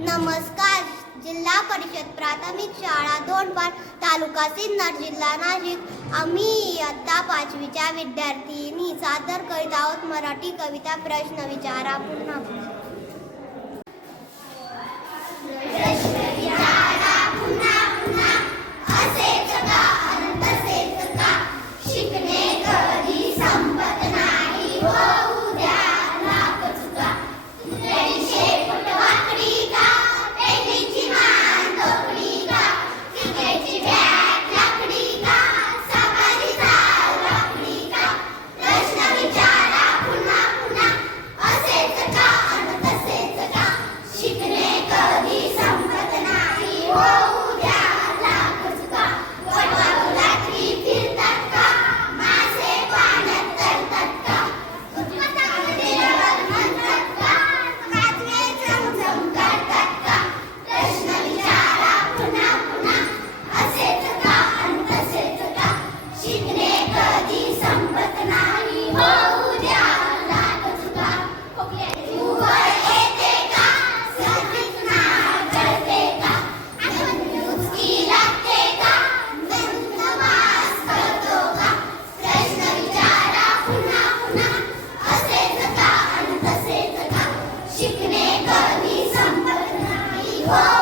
नमस्कार. जिल्हा परिषद प्राथमिक शाळा दोंडपार, तालुका सिन्नर, जिल्हा नाशिक. आम्ही इयत्ता 5वीच्या विद्यार्थिनी सादर करीत आहोत मराठी कविता. प्रश्न विचारा पुन्हा असेच का अन तसेच का, शिकणे कधी संपत नाही, होऊ द्या लाख चुका. तुझ्याची शेपूट वाकडी का, पेटीची मान तोकडी का, क्रिकेटची बॅट लाकडी का, सवारी चाल लाकडी का. प्रश्न विचारा पुन्हा पुन्हा, असेच का अन तसेच का, शिकणे कधी संपत नाही, होऊ द्या लाख चुका. वटवाघ रात्री फिरतात का, मासे पाण्यात तरतात का, देवावर म्हणतात का, काजवे झमझम करतात का. प्रश्न विचारा पुन्हा पुन्हा, असेच का अन तसेच का, शिकणे कधी संपत नाही, होऊ द्या लाख चुका. उघड येते का, सर्दीत नाक गळते का, उचकी लागते का, गंध वास करतो का. प्रश्न विचारा पुन्हा पुन्हा, असेच का अन तसेच का, शिकणे कधी संपत नाही, हो